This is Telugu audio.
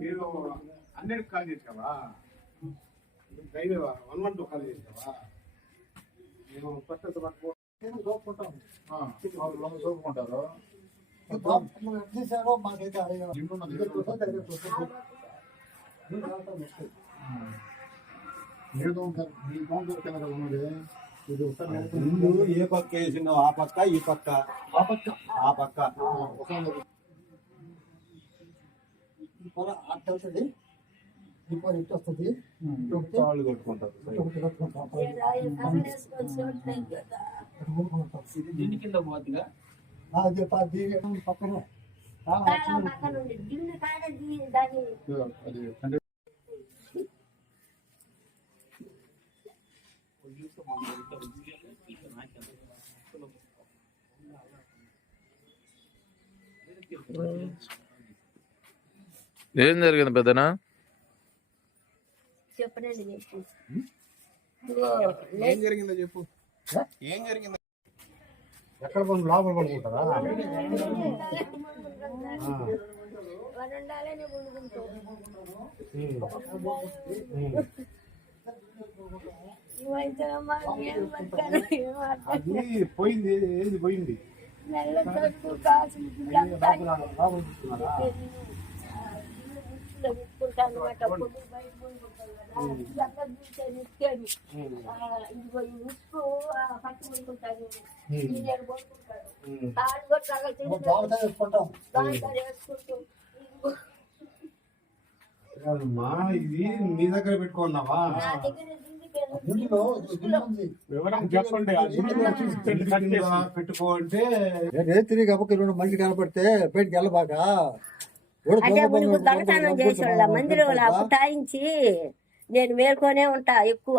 మీరు అన్నిటికి కాల్ చేసావా? రైల్వే 112 కాల్ చేసావా? నేను కొత్త చూపుకుంటాం చూపుకుంటారు. మాకైతే ఏ పక్క వేసినావు? ఆ పక్క ఈ పక్క ఆ పక్క అట్ట అవుతుంది. ఇప్పుడు ఇటు వస్తుంది కొట్టుకుంటారు. దీని కింద పోతుందిగా పక్కనే ఏం జరిగింది పెద్దనా? చెప్పండి. ఏం జరిగిందో చెప్పు. ఏం జరిగింది? ఎక్కడ లోపల పడుకుంటారా? అది పోయింది. ఏది పోయింది? ఇది నీ దగ్గర పెట్టుకున్నావా? పెట్టుకో అంటే రేత్రి కాబట్టి 2 మంది కనపడితే బయటకు వెళ్ళబాగా. అంటే దొంగతనం చేసి మందిరంలో పుటాయించి నేను మేల్కొనే ఉంటా ఎక్కువ.